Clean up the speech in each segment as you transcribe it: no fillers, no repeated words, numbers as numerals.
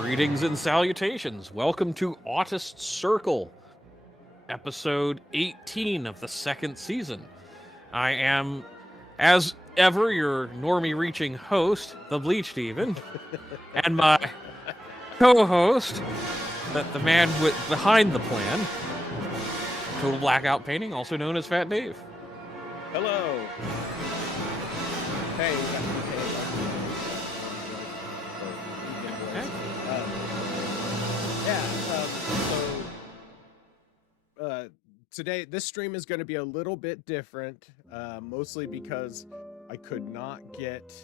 Greetings and salutations. Welcome to Autist Circle, episode 18 of the second season. I am, as ever, your normie-reaching host, the Bleached Even, and my co-host, the man behind the plan, Total Blackout Painting, also known as Fat Dave. Hello. Hey, we got today, this stream is going to be a little bit different, mostly because I could not get...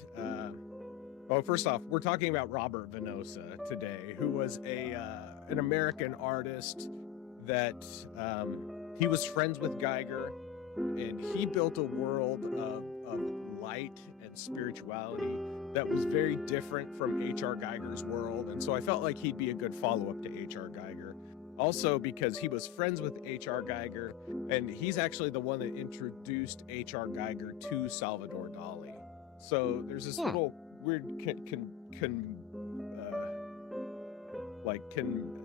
Well, first off, we're talking about Robert Venosa today, who was an American artist that he was friends with Geiger, and he built a world of light and spirituality that was very different from H.R. Geiger's world, and so I felt like he'd be a good follow-up to H.R. Geiger. Also because he was friends with H.R. Geiger, and he's actually the one that introduced H.R. Geiger to Salvador Dalí. So there's this little weird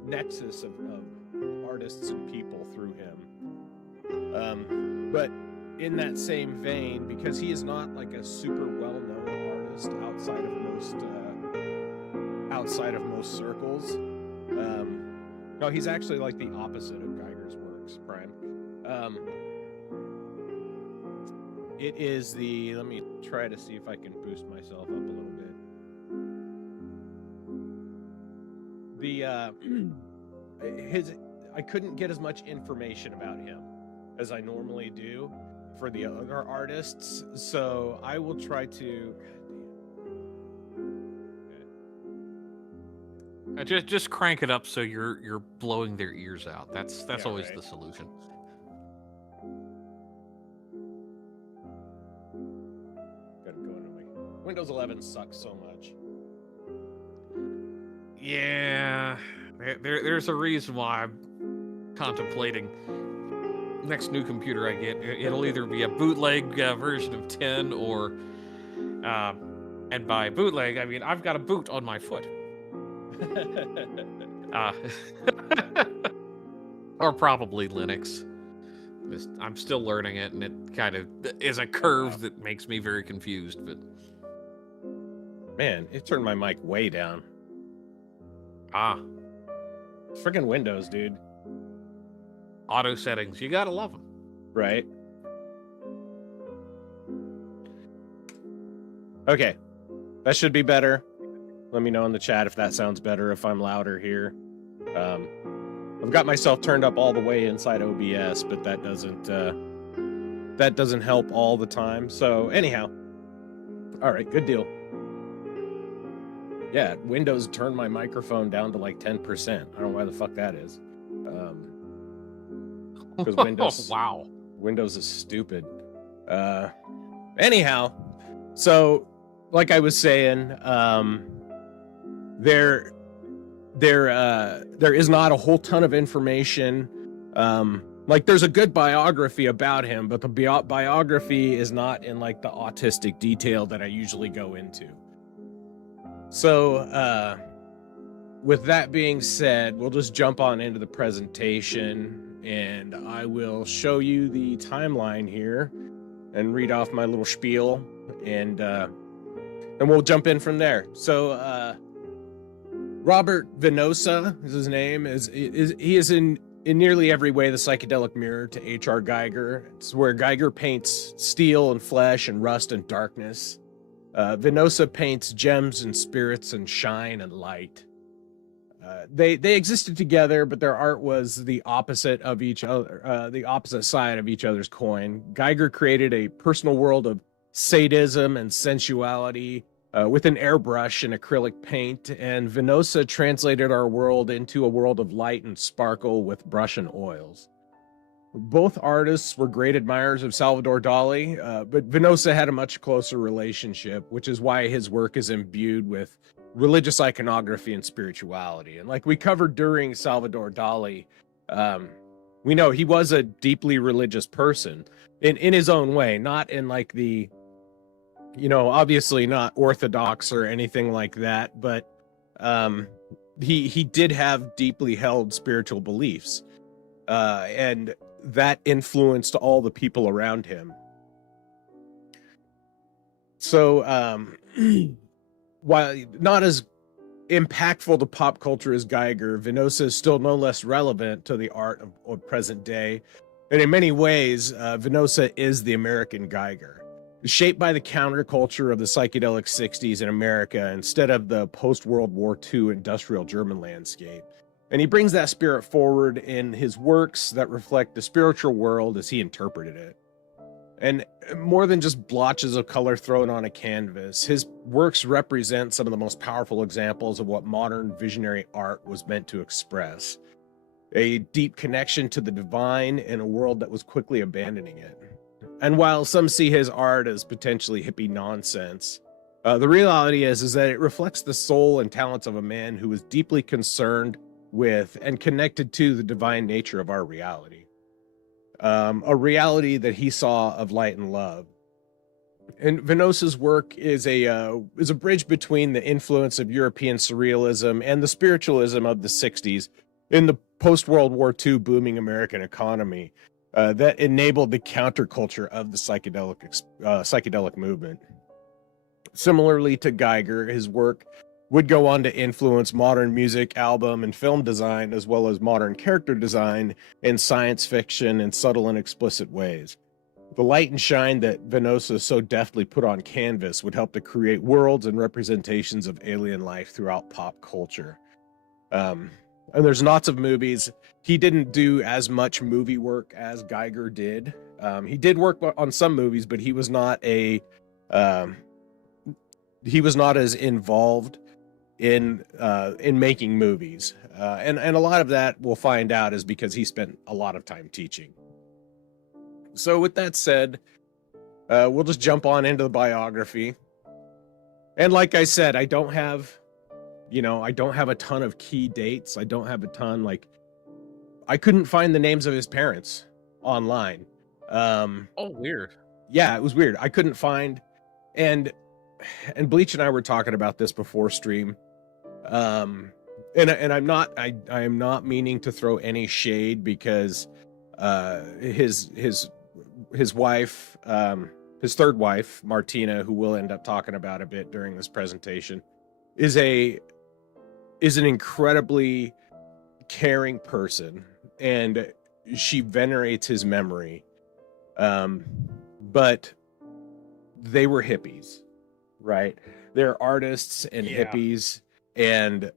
nexus of artists and people through him. But in that same vein, because he is not like a super well-known artist outside of most circles. No, he's actually like the opposite of Geiger's works, Brian. It is let me try to see if I can boost myself up a little bit. I couldn't get as much information about him as I normally do for the other artists, so I will try to... Just crank it up so you're blowing their ears out. That's always right. The solution. Gotta go into my... Windows 11 sucks so much. Yeah, there's a reason why I'm contemplating next new computer I get. It'll either be a bootleg version of 10 or, and by bootleg I mean I've got a boot on my foot. Or probably Linux. I'm still learning it, and it kind of is a curve that makes me very confused. But man, it turned my mic way down. Freaking Windows, dude. Auto settings, you gotta love them, right? Okay, that should be better. Let me know in the chat if that sounds better, if I'm louder here. I've got myself turned up all the way inside OBS, but that doesn't help all the time. So anyhow, all right, good deal. Yeah, Windows turned my microphone down to like 10%. I don't know why the fuck that is. Because Windows, wow, Windows is stupid. Anyhow, so like I was saying, there is not a whole ton of information. Like there's a good biography about him, but the biography is not in like the autistic detail that I usually go into. So with that being said, we'll just jump on into the presentation, and I will show you the timeline here and read off my little spiel, and we'll jump in from there. So Robert Venosa is his name. He is in nearly every way the psychedelic mirror to H.R. Geiger. It's where Geiger paints steel and flesh and rust and darkness. Venosa paints gems and spirits and shine and light. They existed together, but their art was the opposite of each other, the opposite side of each other's coin. Geiger created a personal world of sadism and sensuality, with an airbrush and acrylic paint, and Venosa translated our world into a world of light and sparkle with brush and oils. Both artists were great admirers of Salvador Dalí, but Venosa had a much closer relationship, which is why his work is imbued with religious iconography and spirituality. And like we covered during Salvador Dalí, we know he was a deeply religious person in his own way, not in like the, obviously not orthodox or anything like that, but He did have deeply held spiritual beliefs, and that influenced all the people around him. So, while not as impactful to pop culture as Geiger, Venosa is still no less relevant to the art of present day. And in many ways, Venosa is the American Geiger, shaped by the counterculture of the psychedelic 60s in America instead of the post-World War II industrial German landscape. And he brings that spirit forward in his works that reflect the spiritual world as he interpreted it. And more than just blotches of color thrown on a canvas, his works represent some of the most powerful examples of what modern visionary art was meant to express. A deep connection to the divine in a world that was quickly abandoning it. And while some see his art as potentially hippie nonsense, the reality is that it reflects the soul and talents of a man who was deeply concerned with and connected to the divine nature of our reality. A reality that he saw of light and love. And Venosa's work is a bridge between the influence of European surrealism and the spiritualism of the 60s in the post-World War II booming American economy that enabled the counterculture of the psychedelic movement. Similarly to Geiger, his work would go on to influence modern music, album, and film design, as well as modern character design in science fiction in subtle and explicit ways. The light and shine that Venosa so deftly put on canvas would help to create worlds and representations of alien life throughout pop culture. And there's lots of movies. He didn't do as much movie work as Geiger did. He did work on some movies, but he was not as involved in making movies. And a lot of that we'll find out is because he spent a lot of time teaching. So with that said, we'll just jump on into the biography. And like I said, I don't have a ton of key dates. I don't have a ton, I couldn't find the names of his parents online. Oh, weird. Yeah, it was weird. I couldn't find, and Bleach and I were talking about this before stream. And I am not meaning to throw any shade because his wife, his third wife, Martina, who we'll end up talking about a bit during this presentation, is an incredibly caring person, and she venerates his memory. But they were hippies, right? They're artists and hippies, and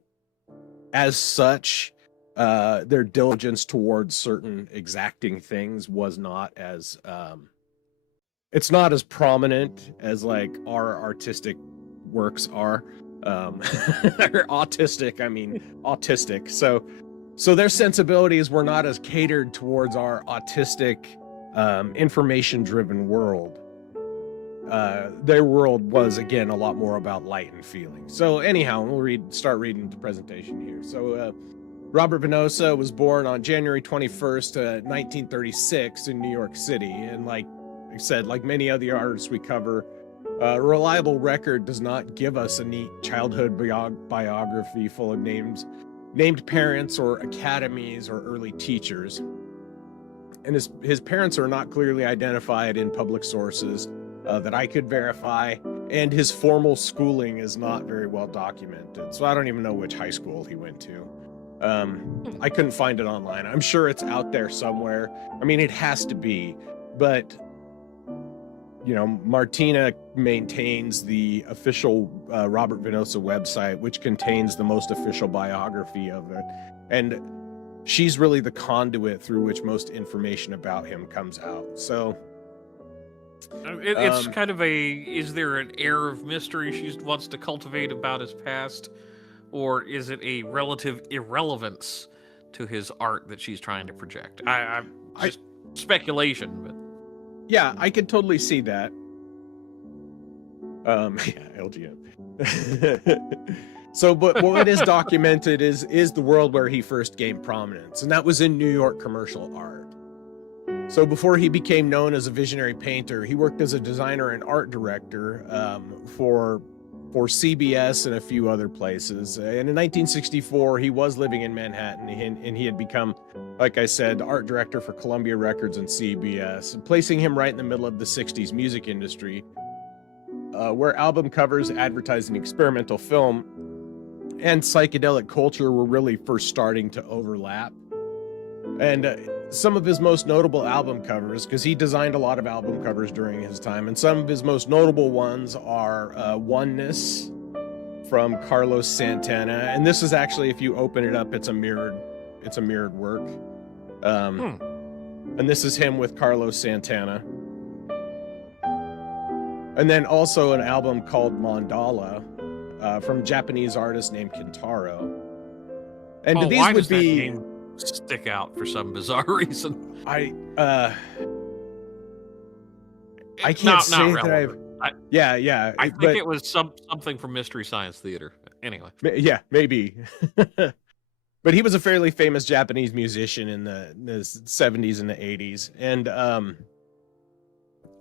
as such, their diligence towards certain exacting things was not as it's not as prominent as our artistic works are. Autistic. So their sensibilities were not as catered towards our autistic, information-driven world. Their world was, again, a lot more about light and feeling. So anyhow, we'll start reading the presentation here. So Robert Venosa was born on January 21st, 1936 in New York City. And like I said, like many other artists we cover, a reliable record does not give us a neat childhood biography full of named parents or academies or early teachers. And his parents are not clearly identified in public sources that I could verify, and his formal schooling is not very well documented. So I don't even know which high school he went to. I couldn't find it online. I'm sure it's out there somewhere. I mean, it has to be, but Martina maintains the official Robert Venosa website, which contains the most official biography of it. And she's really the conduit through which most information about him comes out. So it's kind of is there an air of mystery she wants to cultivate about his past, or is it a relative irrelevance to his art that she's trying to project? I'm just speculation, but yeah, I could totally see that. LGM. So, but what is documented is the world where he first gained prominence, and that was in New York commercial art. So before he became known as a visionary painter, he worked as a designer and art director for for CBS and a few other places. And in 1964, he was living in Manhattan, and he had become, like I said, art director for Columbia Records and CBS, placing him right in the middle of the 60s music industry, where album covers advertising experimental film and psychedelic culture were really first starting to overlap. And some of his most notable album covers, because he designed a lot of album covers during his time, and some of his most notable ones are Oneness from Carlos Santana. And this is actually, if you open it up, it's a mirrored work. And this is him with Carlos Santana. And then also an album called Mandala from a Japanese artist named Kintaro. And these why would does that be name stick out for some bizarre reason? I can't say that I think it was something from Mystery Science Theater. Anyway. Yeah, maybe. But he was a fairly famous Japanese musician in the 70s and the 80s. And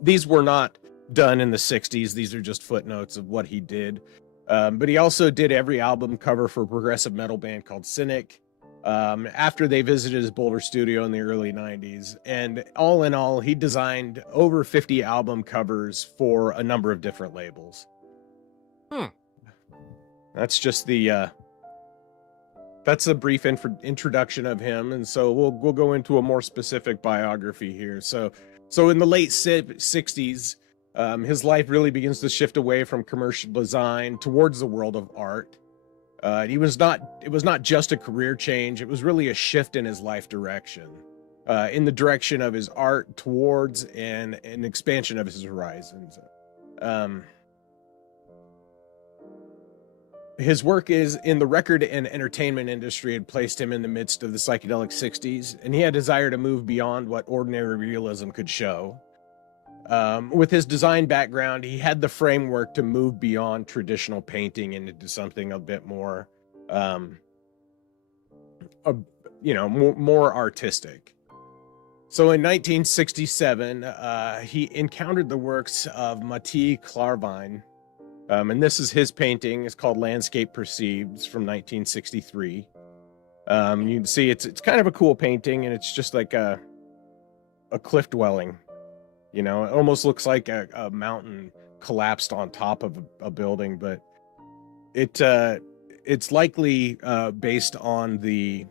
these were not done in the 60s. These are just footnotes of what he did. But he also did every album cover for a progressive metal band called Cynic after they visited his Boulder studio in the early 90s. And all in all, he designed over 50 album covers for a number of different labels. That's just that's a brief introduction of him. And so we'll go into a more specific biography here. So in the late 60s, his life really begins to shift away from commercial design towards the world of art. It was not just a career change. It was really a shift in his life direction, in the direction of his art towards an expansion of his horizons. His work is in the record and entertainment industry had placed him in the midst of the psychedelic 60s, and he had a desire to move beyond what ordinary realism could show. With his design background, he had the framework to move beyond traditional painting and into something a bit more, more artistic. So in 1967, he encountered the works of Matisse Klarwein, and this is his painting. It's called Landscape Perceived from 1963. You can see it's kind of a cool painting, and it's just like a cliff dwelling. You know, it almost looks like a mountain collapsed on top of a building, but it's likely based on the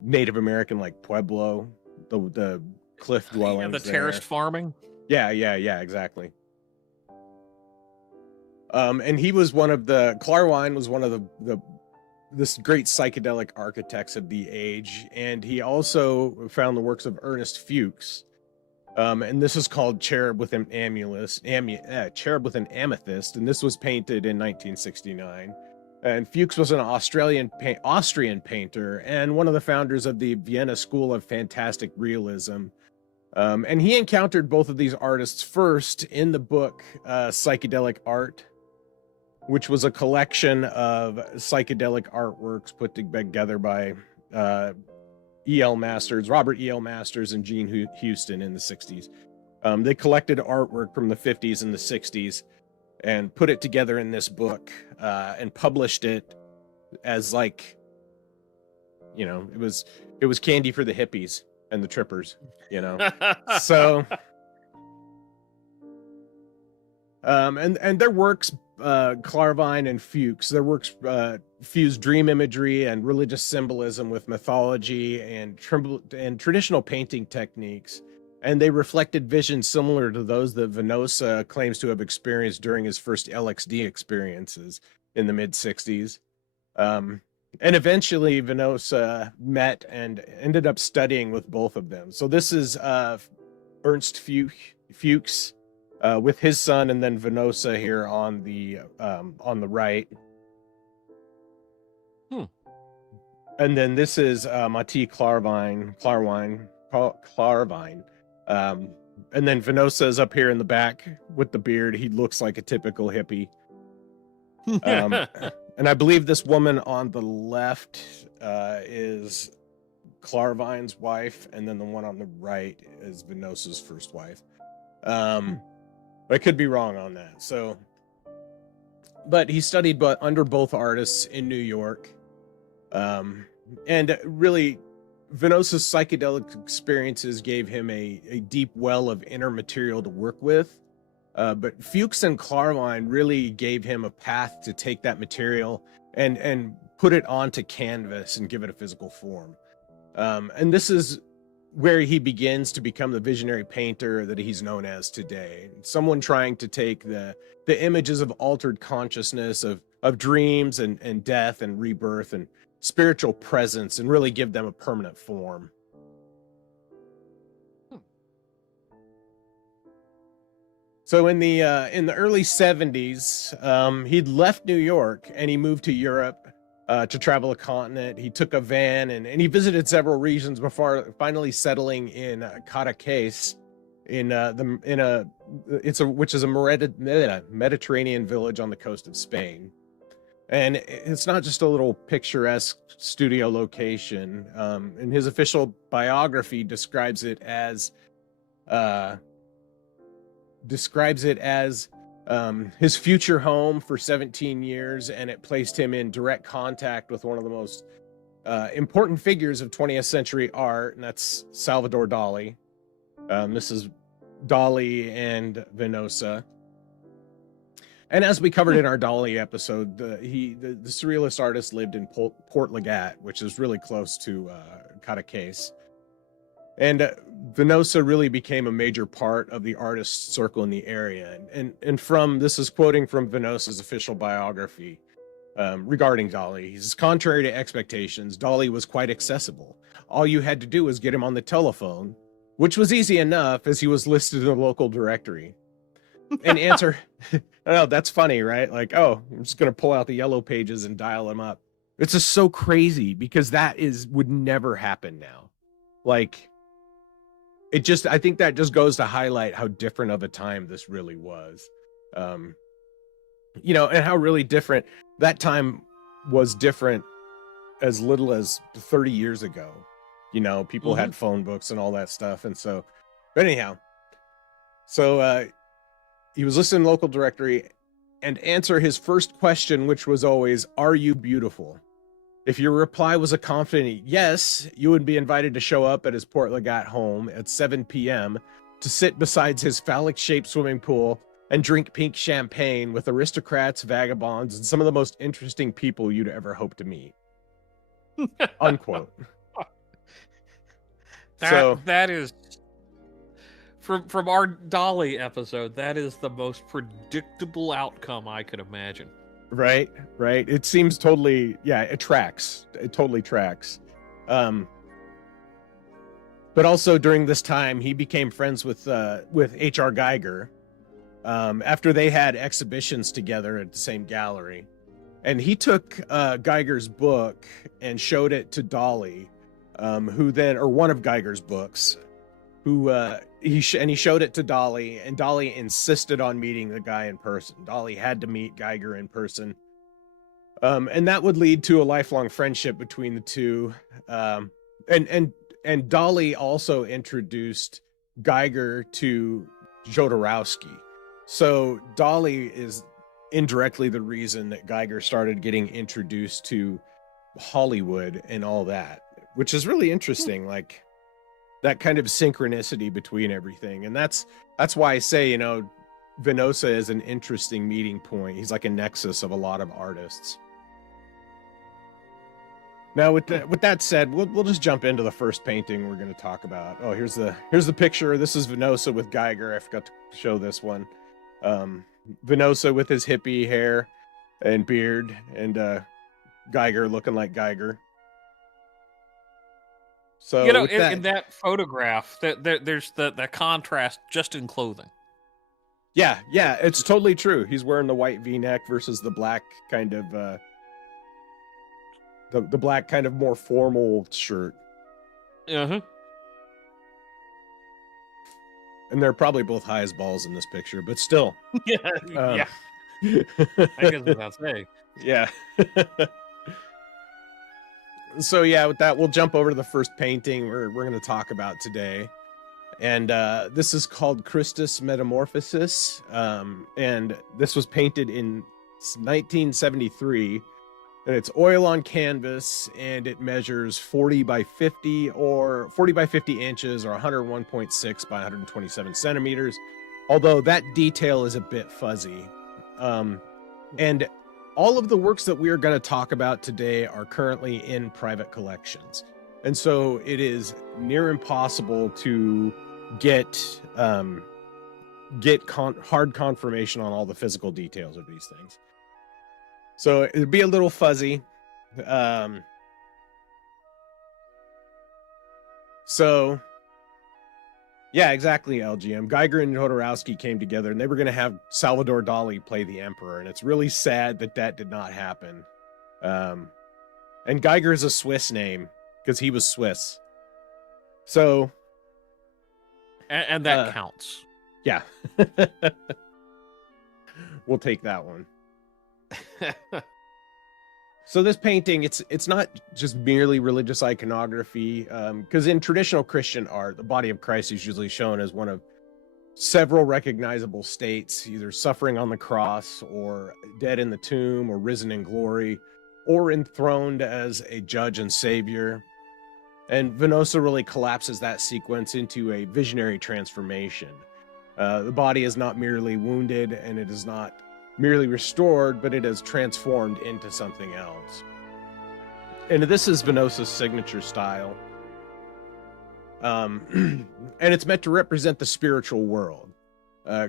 Native American, like Pueblo, the cliff dwellings. The terraced farming. Yeah, exactly. And he was Klarwein was one of this great psychedelic architects of the age, and he also found the works of Ernst Fuchs. And this is called Cherub with an Amethyst, and this was painted in 1969. And Fuchs was an Austrian painter and one of the founders of the Vienna School of Fantastic Realism. And he encountered both of these artists first in the book Psychedelic Art, which was a collection of psychedelic artworks put together by Robert E.L. Masters and Gene Houston in the 60s. They collected artwork from the 50s and the 60s and put it together in this book and published it as it was candy for the hippies and the trippers, So and their works, Klarwein and Fuchs, their works fused dream imagery and religious symbolism with mythology and traditional painting techniques, and they reflected visions similar to those that Venosa claims to have experienced during his first LSD experiences in the mid-60s. And eventually Venosa met and ended up studying with both of them. So this is Ernst Fuchs with his son, and then Venosa here on the right. And then this is Matisse Klarwein. And then Venosa is up here in the back with the beard. He looks like a typical hippie. And I believe this woman on the left is Klarwein's wife, and then the one on the right is Venosa's first wife. But I could be wrong on that. So but he studied under both artists in New York. And really, Venosa's psychedelic experiences gave him a deep well of inner material to work with. But Fuchs and Klarwein really gave him a path to take that material and put it onto canvas and give it a physical form. And this is where he begins to become the visionary painter that he's known as today. Someone trying to take the images of altered consciousness, of dreams and death and rebirth and spiritual presence, and really give them a permanent form. So in the early 70s, he'd left New York and he moved to Europe to travel a continent. He took a van and he visited several regions before finally settling in Cadaqués, which is a Mediterranean village on the coast of Spain. And it's not just a little picturesque studio location. And his official biography describes it as his future home for 17 years, and it placed him in direct contact with one of the most important figures of 20th century art, and that's Salvador Dalí. This is Dalí and Venosa. And as we covered in our Dalí episode, the surrealist artist lived in Port-Lagat, which is really close to Cadaqués. And Venosa really became a major part of the artist circle in the area. And this is quoting from Venosa's official biography regarding Dalí. He says, contrary to expectations, Dalí was quite accessible. All you had to do was get him on the telephone, which was easy enough as he was listed in the local directory. And answer, oh, that's funny, right? Like, oh, I'm just going to pull out the yellow pages and dial him up. It's just so crazy because would never happen now. Like, I think that just goes to highlight how different of a time this really was. And how really different that time was, different as little as 30 years ago. People had phone books and all that stuff. And so, but anyhow, he was listed in local directory and answer his first question, which was always, "Are you beautiful?" If your reply was a confident yes, you would be invited to show up at his Port-Lagat home at 7 p.m. to sit beside his phallic-shaped swimming pool and drink pink champagne with aristocrats, vagabonds, and some of the most interesting people you'd ever hope to meet. Unquote. That is, from our Dalí episode, that is the most predictable outcome I could imagine. Right. It seems totally, it tracks. It totally tracks. But also during this time, he became friends with H.R. Geiger after they had exhibitions together at the same gallery. And he took Geiger's book and showed it to Dalí, one of Geiger's books, he showed it to Dalí, and Dalí insisted on meeting the guy in person. Dalí had to meet Geiger in person. And that would lead to a lifelong friendship between the two. And Dalí also introduced Geiger to Jodorowsky. So Dalí is indirectly the reason that Geiger started getting introduced to Hollywood and all that, which is really interesting. Like, that kind of synchronicity between everything. And that's why I say, Venosa is an interesting meeting point. He's like a nexus of a lot of artists. Now, with that said, we'll just jump into the first painting we're going to talk about. Oh, here's the picture. This is Venosa with Geiger. I forgot to show this one. Venosa with his hippie hair and beard, and Geiger looking like Geiger. So in that photograph, there's the contrast just in clothing. Yeah, it's totally true. He's wearing the white V-neck versus the black kind of the black kind of more formal shirt. Uh-huh. And they're probably both high as balls in this picture, but still. Yeah. I guess without saying. Yeah. So with that, we'll jump over to the first painting we're going to talk about today. And this is called Christus Metamorphosis. And this was painted in It's 1973, and it's oil on canvas, and it measures 40 by 50 or 40 by 50 inches or 101.6 by 127 centimeters, although that detail is a bit fuzzy. And all of the works that we are going to talk about today are currently in private collections. And so it is near impossible to get hard confirmation on all the physical details of these things. So it'd be a little fuzzy. So yeah, exactly, LGM. Geiger and Jodorowsky came together, and they were going to have Salvador Dalí play the Emperor, and it's really sad that that did not happen. And Geiger is a Swiss name because he was Swiss. So, and that counts. Yeah. We'll take that one. So this painting, it's not just merely religious iconography, because in traditional Christian art, the body of Christ is usually shown as one of several recognizable states, either suffering on the cross or dead in the tomb or risen in glory or enthroned as a judge and savior. And Venosa really collapses that sequence into a visionary transformation. The body is not merely wounded, and it is not merely restored, but it is transformed into something else. And this is Venosa's signature style. And it's meant to represent the spiritual world.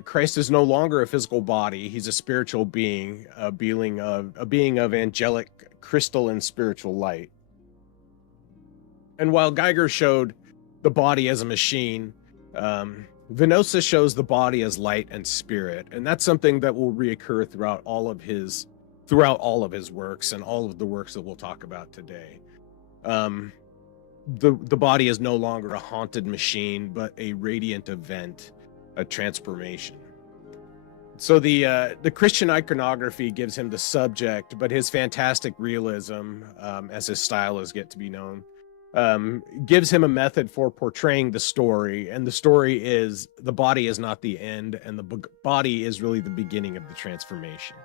Christ is no longer a physical body. He's a spiritual being, a being of angelic, crystalline spiritual light. And while Geiger showed the body as a machine, Venosa shows the body as light and spirit, and that's something that will reoccur throughout all of his works and all of the works that we'll talk about today. The body is no longer a haunted machine, but a radiant event, a transformation. So the Christian iconography gives him the subject, but his fantastic realism, as his style is yet to be known, gives him a method for portraying the story. And the story is the body is not the end, and the body is really the beginning of the transformation.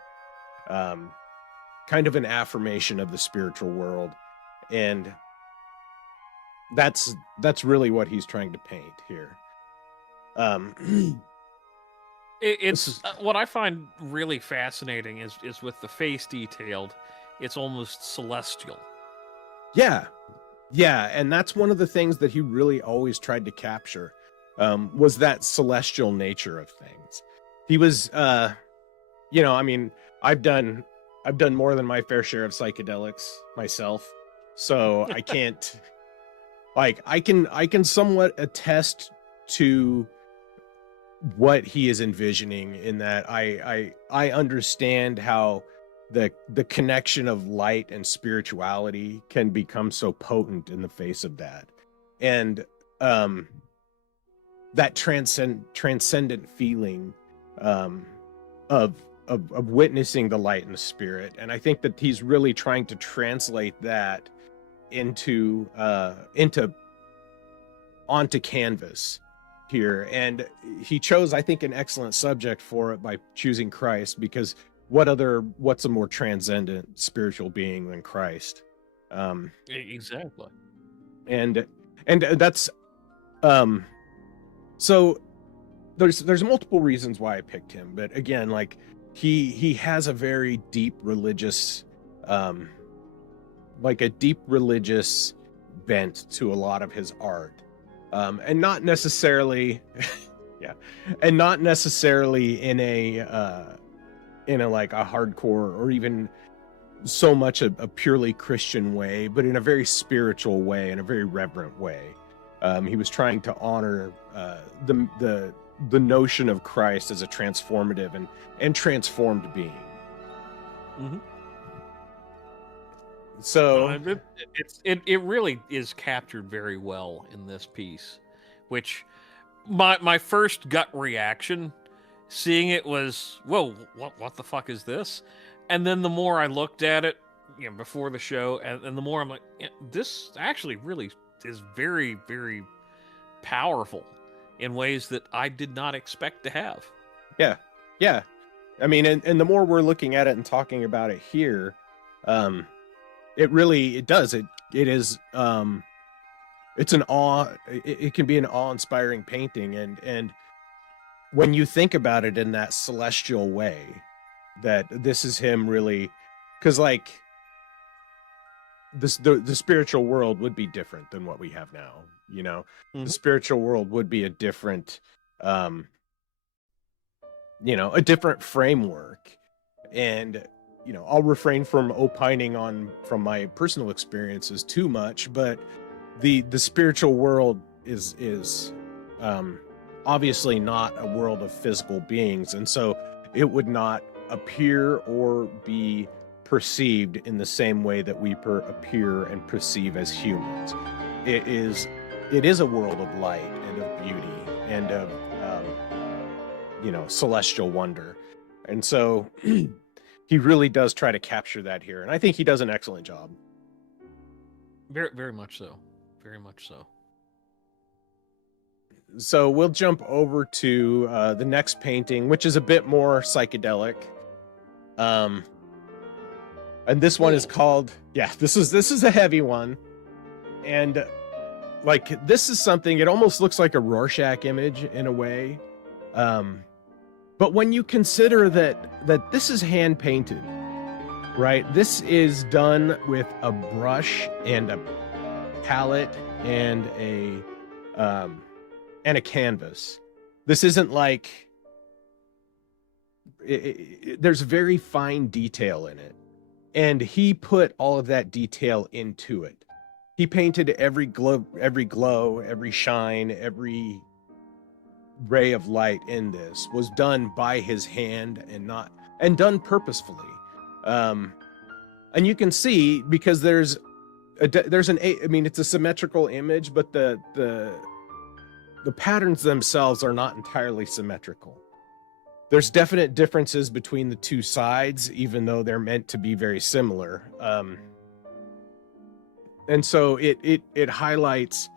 Kind of an affirmation of the spiritual world. And that's really what he's trying to paint here. It's what I find really fascinating is with the face detailed, it's almost celestial. Yeah, and that's one of the things that he really always tried to capture, was that celestial nature of things. He was, I mean, I've done more than my fair share of psychedelics myself, so I can't, I can somewhat attest to what he is envisioning, in that I understand how the connection of light and spirituality can become so potent in the face of that, and that transcendent feeling of witnessing the light and the spirit. And I think that he's really trying to translate that onto canvas here, and he chose, I think, an excellent subject for it by choosing Christ, because what's a more transcendent spiritual being than Christ? Exactly. And that's so there's multiple reasons why I picked him, but again, he has a very deep religious bent to a lot of his art, and not necessarily in a hardcore or even so much a purely Christian way, but in a very spiritual way, in a very reverent way. He was trying to honor the notion of Christ as a transformative and transformed being. Mm-hmm. So it really is captured very well in this piece, which my first gut reaction seeing it was, whoa, what the fuck is this? And then the more I looked at it, before the show, and the more I'm like, this actually really is very, very powerful in ways that I did not expect to have. Yeah. I mean, and the more we're looking at it and talking about it here, it does. It is, it's an it can be an awe-inspiring painting. And when you think about it in that celestial way, that this is him really, because like the spiritual world would be different than what we have now. The spiritual world would be a different, a different framework. And I'll refrain from opining from my personal experiences too much, but the spiritual world is obviously not a world of physical beings, and so it would not appear or be perceived in the same way that we appear and perceive as humans. It is a world of light and of beauty and of celestial wonder. And so he really does try to capture that here, and I think he does an excellent job. Very, very much so. Very much so. So we'll jump over to the next painting, which is a bit more psychedelic. And this one is called, this is a heavy one. And like, this is something, it almost looks like a Rorschach image in a way. But when you consider that this is hand painted, right? This is done with a brush and a palette and a canvas. This isn't like there's very fine detail in it, and he put all of that detail into it. He painted every glow, every shine, every ray of light in this was done by his hand and done purposefully. And you can see, because it's a symmetrical image, but the patterns themselves are not entirely symmetrical. There's definite differences between the two sides, even though they're meant to be very similar. And so it highlights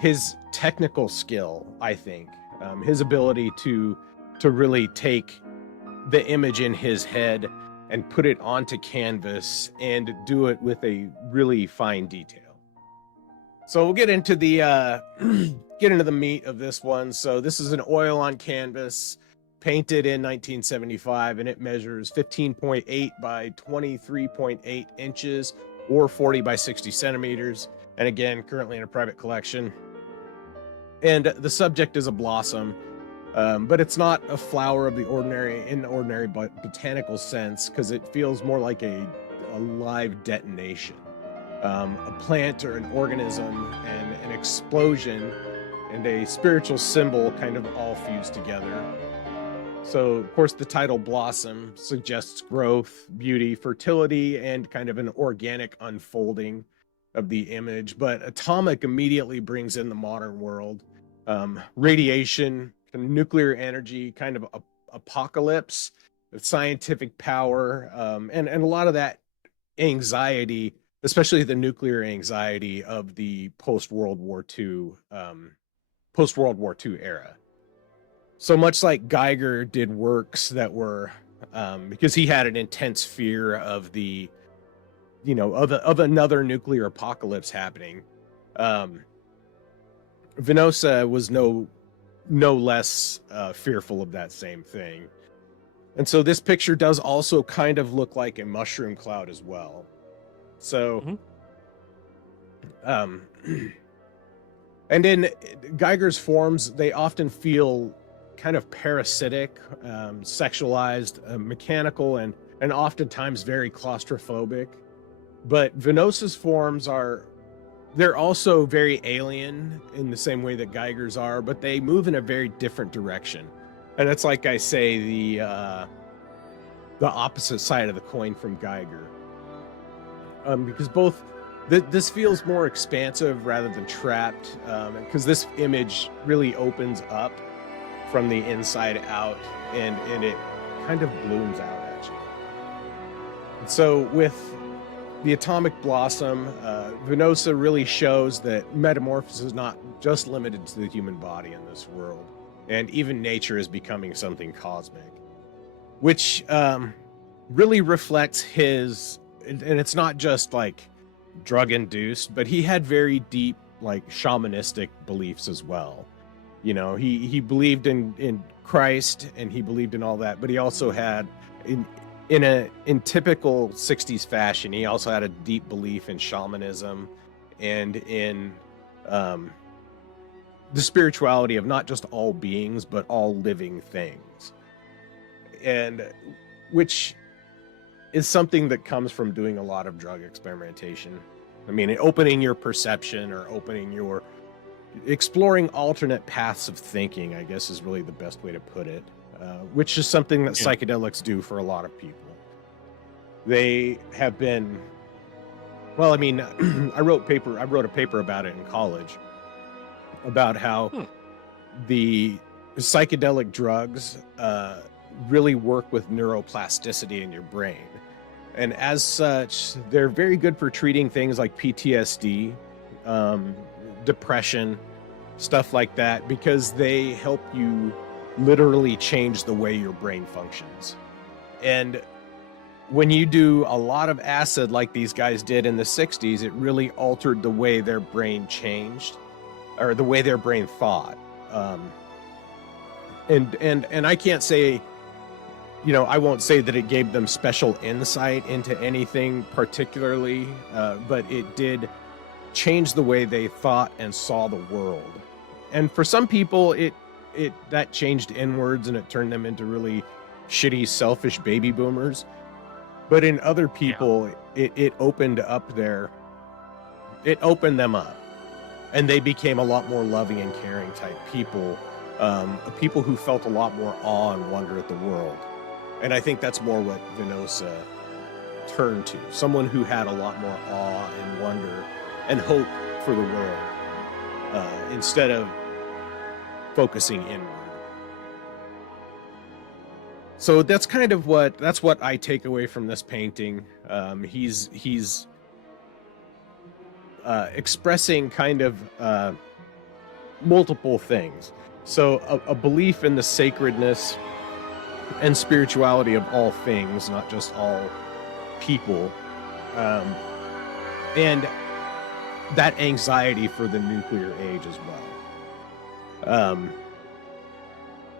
his technical skill, I think, his ability to really take the image in his head and put it onto canvas and do it with a really fine detail. So we'll get into the meat of this one. So this is an oil on canvas, painted in 1975, and it measures 15.8 by 23.8 inches or 40 by 60 centimeters. And again, currently in a private collection. And the subject is a blossom, but it's not a flower of the ordinary botanical sense, because it feels more like a live detonation. A plant or an organism and an explosion and a spiritual symbol kind of all fused together. So, of course, the title Blossom suggests growth, beauty, fertility, and kind of an organic unfolding of the image. But Atomic immediately brings in the modern world. Radiation, kind of nuclear energy, kind of apocalypse, scientific power, and a lot of that anxiety, especially the nuclear anxiety of the post-World War II era. So much like Geiger did works that were, because he had an intense fear of of another nuclear apocalypse happening. Venosa was no less fearful of that same thing. And so this picture does also kind of look like a mushroom cloud as well. So, and in Geiger's forms, they often feel kind of parasitic, sexualized, mechanical, and oftentimes very claustrophobic. But Venosa's forms they're also very alien in the same way that Geiger's are, but they move in a very different direction. And it's like I say, the opposite side of the coin from Geiger. Because this feels more expansive rather than trapped, because this image really opens up from the inside out, and it kind of blooms out at you. And so with the Atomic Blossom, Venosa really shows that metamorphosis is not just limited to the human body in this world, and even nature is becoming something cosmic. which really reflects his, and it's not just like drug induced, but he had very deep like shamanistic beliefs as well. You know, he believed in Christ and he believed in all that, but he also had in typical 60s fashion, he also had a deep belief in shamanism and in the spirituality of not just all beings, but all living things. And which is something that comes from doing a lot of drug experimentation. I mean, opening your perception or exploring alternate paths of thinking, I guess is really the best way to put it, which is something that psychedelics do for a lot of people. They have been, well, I mean, I wrote a paper about it in college about how the psychedelic drugs really work with neuroplasticity in your brain. And as such, they're very good for treating things like PTSD, depression, stuff like that, because they help you literally change the way your brain functions. And when you do a lot of acid like these guys did in the 60s, it really altered the way their brain changed, or the way their brain thought. And I can't say, you know, I won't say that it gave them special insight into anything particularly, but it did change the way they thought and saw the world. And for some people, that changed inwards and it turned them into really shitty, selfish baby boomers. But in other people, it opened them up, and they became a lot more loving and caring type people, people who felt a lot more awe and wonder at the world. And I think that's more what Venosa turned to, someone who had a lot more awe and wonder and hope for the world, instead of focusing inward. So that's kind of what I take away from this painting. He's expressing kind of multiple things. So a belief in the sacredness and spirituality of all things, not just all people, and that anxiety for the nuclear age as well.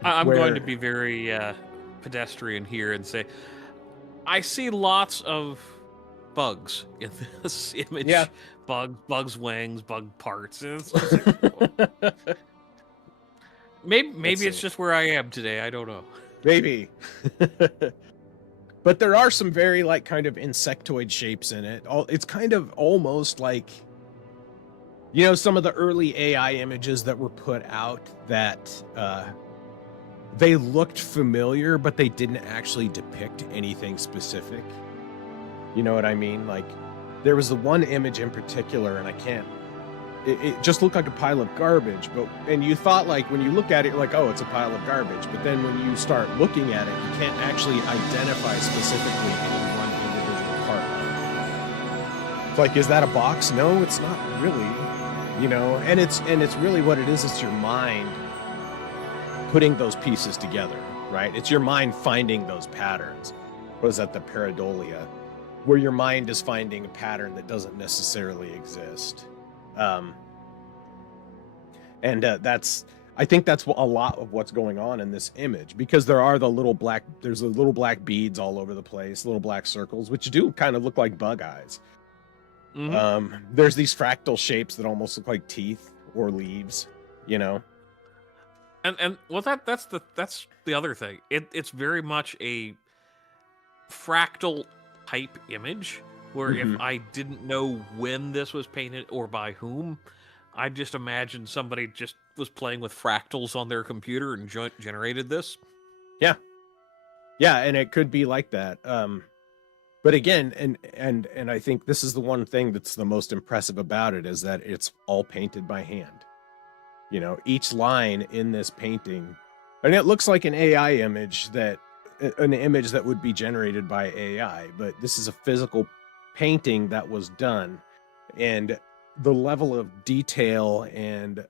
I'm going to be very pedestrian here and say I see lots of bugs in this image. Yeah. Bugs wings, bug parts. It's just like, maybe it's just where I am today. I don't know. Maybe. But there are some very like kind of insectoid shapes in it. It's kind of almost like, you know, some of the early AI images that were put out that they looked familiar, but they didn't actually depict anything specific. You know what I mean? Like, there was the one image in particular, and it just looked like a pile of garbage, and you thought, like, when you look at it, you're like, oh, it's a pile of garbage. But then when you start looking at it, you can't actually identify specifically any one individual part of it. It's like, is that a box? No, it's not really. You know, and it's really what it is. It's your mind putting those pieces together, right? It's your mind finding those patterns. What is that? The pareidolia, where your mind is finding a pattern that doesn't necessarily exist. I think that's a lot of what's going on in this image, because there's the little black beads all over the place, little black circles, which do kind of look like bug eyes. Mm-hmm. There's these fractal shapes that almost look like teeth or leaves, you know. And well, that's the other thing. It's very much a fractal type image, where if I didn't know when this was painted or by whom, I just imagined somebody just was playing with fractals on their computer and generated this. Yeah, and it could be like that. But again, and I think this is the one thing that's the most impressive about it, is that it's all painted by hand. You know, each line in this painting, and it looks like an AI image an image that would be generated by AI, but this is a physical painting that was done, and the level of detail and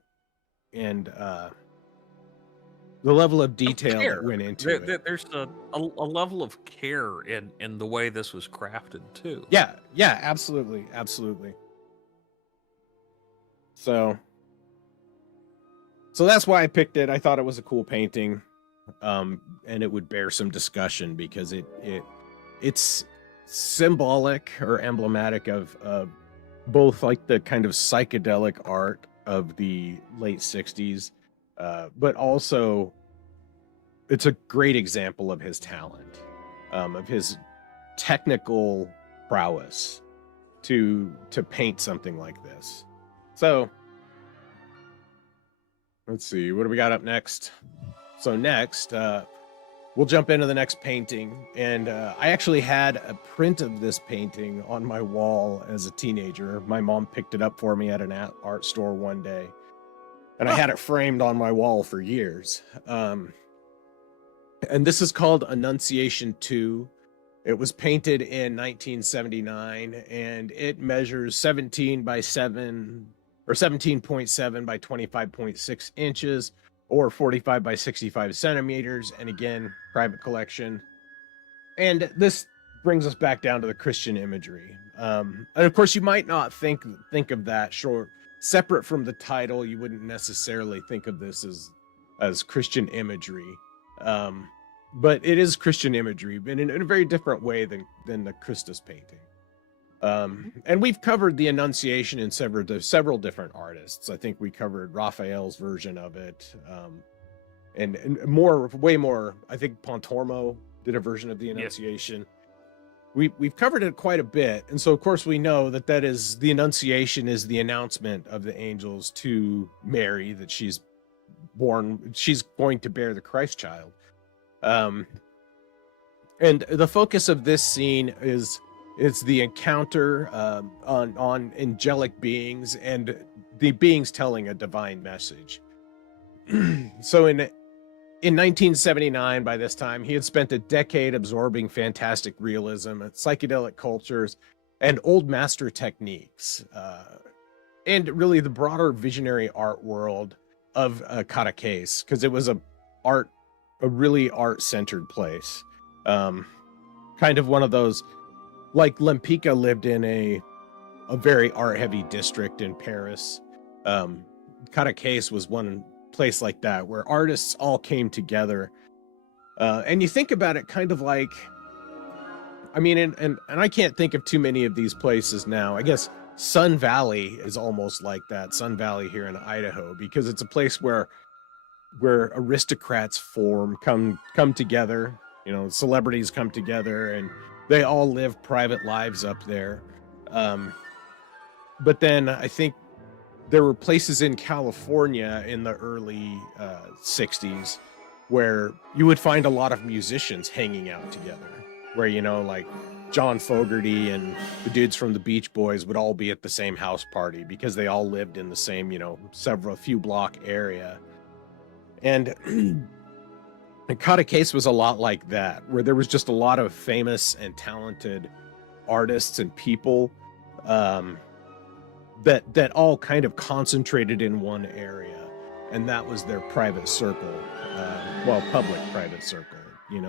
the level of detail care. that went into it. There's a level of care in the way this was crafted too. Yeah, absolutely. So that's why I picked it. I thought it was a cool painting, and it would bear some discussion because it's symbolic or emblematic of both like the kind of psychedelic art of the late 60s, but also it's a great example of his talent, of his technical prowess to paint something like this. So let's see, what do we got up next? So next, we'll jump into the next painting. And I actually had a print of this painting on my wall as a teenager. My mom picked it up for me at an art store one day. And I had it framed on my wall for years. And this is called Annunciation 2. It was painted in 1979, and it measures 17 by 7 or 17.7 by 25.6 inches or 45 by 65 centimeters. And again, private collection. And this brings us back down to the Christian imagery. And of course, you might not think of that short, separate from the title. You wouldn't necessarily think of this as Christian imagery. But it is Christian imagery, but in a very different way than the Christus painting. And we've covered the Annunciation in several different artists. I think we covered Raphael's version of it, and way more. I think Pontormo did a version of the Annunciation. Yes. We've covered it quite a bit, and so of course we know that is the Annunciation is the announcement of the angels to Mary that she's going to bear the Christ child. And the focus of this scene is the encounter on angelic beings and the beings telling a divine message. So in 1979, by this time, he had spent a decade absorbing fantastic realism, psychedelic cultures, and old master techniques, and really the broader visionary art world of Cadaqués, because it was a really art-centered place. Kind of one of those, like Lempicka lived in a very art-heavy district in Paris. Cadaqués was one place like that, where artists all came together. And you think about it kind of like, I mean, and I can't think of too many of these places now. I guess Sun Valley is almost like that, Sun Valley here in Idaho, because it's a place where aristocrats come together, celebrities come together, and they all live private lives up there. But then I think there were places in California in the early 60s where you would find a lot of musicians hanging out together, where, like John Fogerty and the dudes from the Beach Boys would all be at the same house party because they all lived in the same, few block area. And Cadaqués was a lot like that, where there was just a lot of famous and talented artists and people that all kind of concentrated in one area, and that was their private circle, public private circle.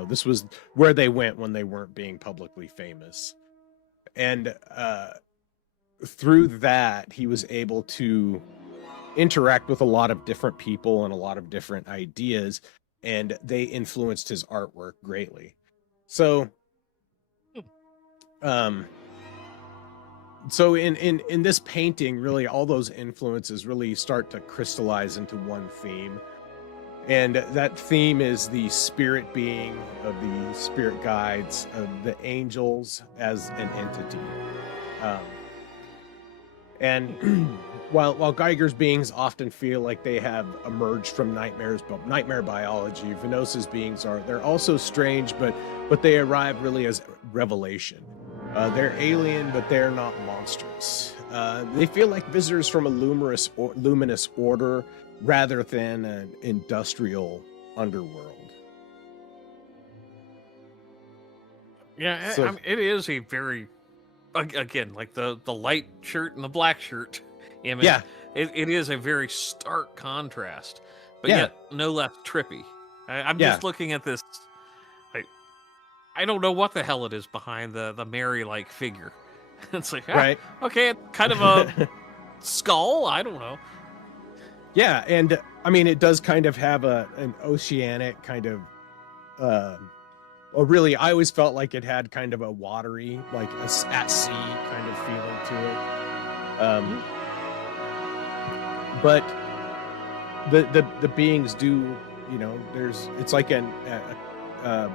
This was where they went when they weren't being publicly famous. And through that, he was able to interact with a lot of different people and a lot of different ideas, and they influenced his artwork greatly. So in this painting, really all those influences really start to crystallize into one theme, and that theme is the spirit being of the spirit guides of the angels as an entity. And while Geiger's beings often feel like they have emerged from nightmare biology, Venosa's beings they're also strange, but they arrive really as revelation. They're alien, but they're not monstrous. They feel like visitors from a luminous order rather than an industrial underworld. Yeah, so, it is a very, again, like the light shirt and the black shirt image. Yeah. It is a very stark contrast, but yet no less trippy. I'm Yeah. just looking at this. I don't know what the hell it is behind the Mary-like figure. It's like, Right. okay, it's kind of a skull. I don't know. Yeah, and I mean, it does kind of have an oceanic kind of, well, really, I always felt like it had kind of a watery, like at sea kind of feeling to it. But the beings do, you know, it's like a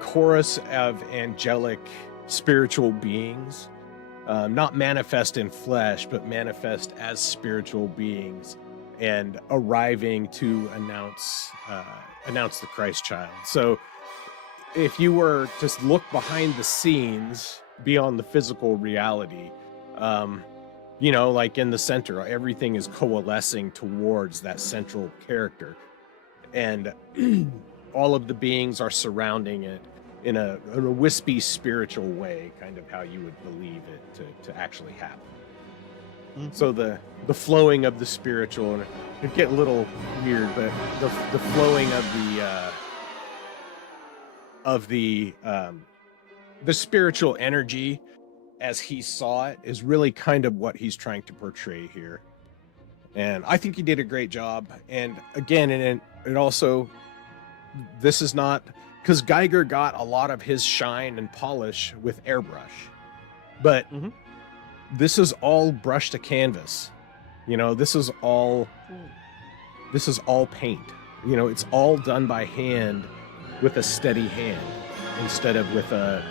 chorus of angelic spiritual beings. Not manifest in flesh, but manifest as spiritual beings, and arriving to announce the Christ child. So, if you were to look behind the scenes, beyond the physical reality, you know, like in the center, everything is coalescing towards that central character, and all of the beings are surrounding it in a wispy spiritual way, kind of how you would believe it to actually happen. Mm-hmm. So the flowing of the spiritual, and it get a little weird, but the flowing of the spiritual energy as he saw it is really kind of what he's trying to portray here. And I think he did a great job. And again, and it also, this is not, because Geiger got a lot of his shine and polish with airbrush, but this is all brush to canvas. You know, this is all paint. You know, it's all done by hand with a steady hand instead of with a,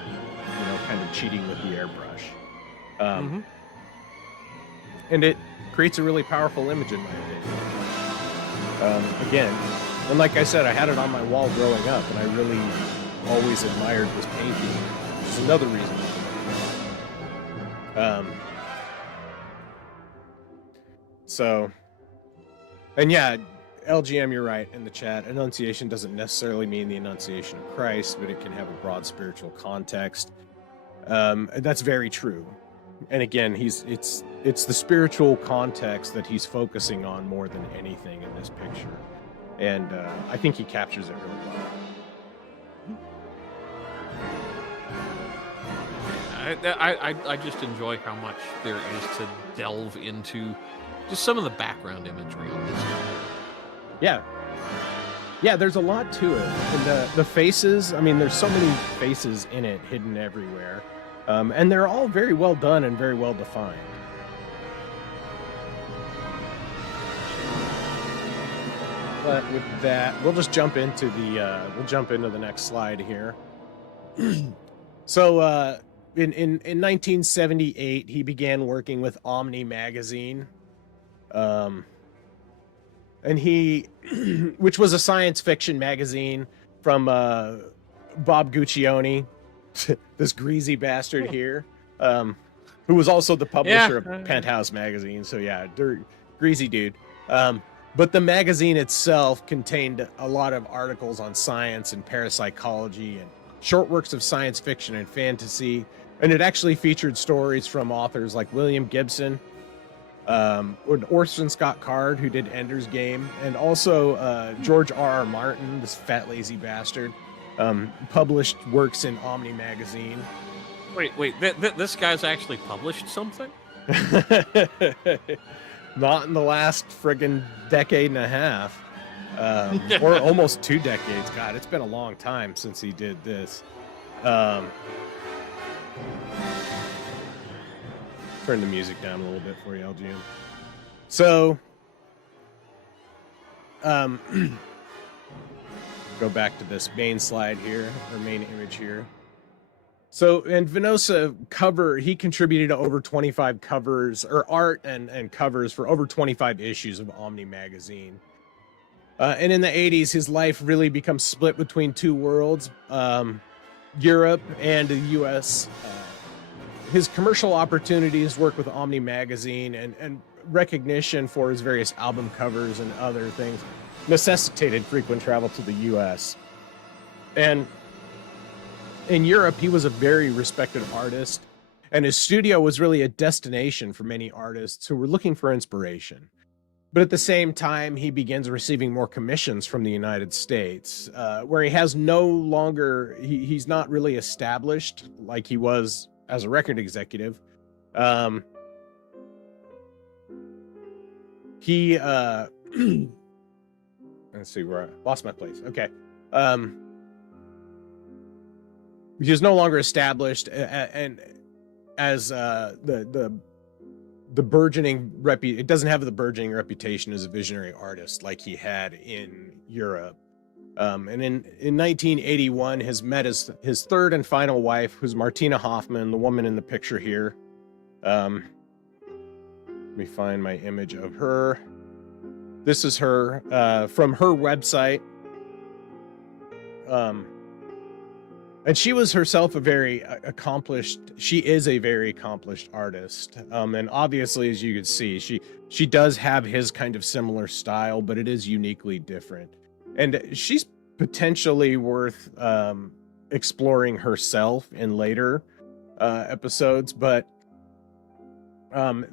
you know, kind of cheating with the airbrush. And it creates a really powerful image in my opinion. Again, and like I said, I had it on my wall growing up, and I really always admired this painting, which is another reason. So, and yeah, LGM, you're right in the chat. Annunciation doesn't necessarily mean the Annunciation of Christ, but it can have a broad spiritual context. And that's very true. And again, it's the spiritual context that he's focusing on more than anything in this picture. And I think he captures it really well. I just enjoy how much there is to delve into just some of the background imagery on this. Yeah, there's a lot to it. And the faces, I mean, there's so many faces in it hidden everywhere. And they're all very well done and very well defined. But with that, we'll just jump into the next slide here. So in 1978, he began working with Omni magazine, and he, which was a science fiction magazine from Bob Guccione, this greasy bastard here, who was also the publisher of Penthouse magazine. So yeah, greasy dude. But the magazine itself contained a lot of articles on science and parapsychology and short works of science fiction and fantasy. And it actually featured stories from authors like William Gibson, Orson Scott Card, who did Ender's Game, and also George R.R. Martin, this fat lazy bastard, published works in Omni magazine. Wait, this guy's actually published something? Not in the last friggin' decade and a half, or almost 2 decades. God, it's been a long time since he did this. Turn the music down a little bit for you, LGM. So, go back to this main slide here, or main image here. So, and Venosa he contributed to over 25 covers, or art and covers for over 25 issues of Omni magazine. And in the 80s, his life really becomes split between 2 worlds, Europe and the US. His commercial opportunities, work with Omni magazine, and recognition for his various album covers and other things necessitated frequent travel to the US. And in Europe, he was a very respected artist, and his studio was really a destination for many artists who were looking for inspiration. But at the same time, he begins receiving more commissions from the United States, where he has no longer, he's not really established like he was as a record executive. Um, he, let's see where I lost my place. Okay. He's no longer established and as the burgeoning it doesn't have the burgeoning reputation as a visionary artist like he had in Europe. And in 1981, has met his third and final wife, who's Martina Hoffman, the woman in the picture here. Let me find my image of her. This is her from her website. And she was herself a very accomplished, she is a very accomplished artist. And obviously, as you can see, she does have his kind of similar style, but it is uniquely different. And she's potentially worth exploring herself in later episodes, but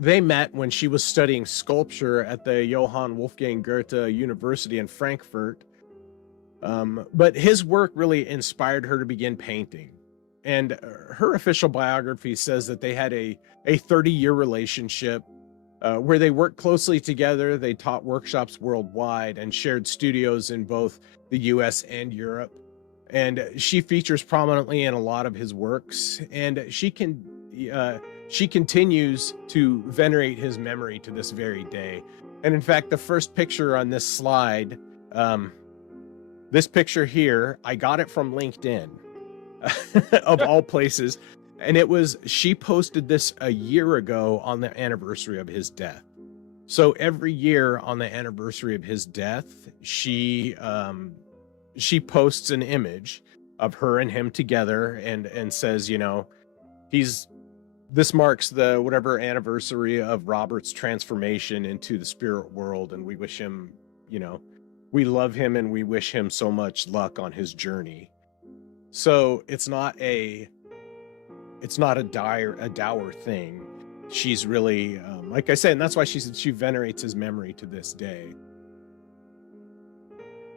they met when she was studying sculpture at the Johann Wolfgang Goethe University in Frankfurt. But his work really inspired her to begin painting. And her official biography says that they had a 30-year relationship where they worked closely together. They taught workshops worldwide and shared studios in both the US and Europe. And she features prominently in a lot of his works. And she continues to venerate his memory to this very day. And in fact, the first picture on this slide, this picture here, I got it from LinkedIn, of all places. And she posted this a year ago on the anniversary of his death. So every year on the anniversary of his death, she posts an image of her and him together and says, this marks the whatever anniversary of Robert's transformation into the spirit world. And we wish him, we love him and we wish him so much luck on his journey. So it's not a dour thing. She's really, like I said, and that's why she venerates his memory to this day.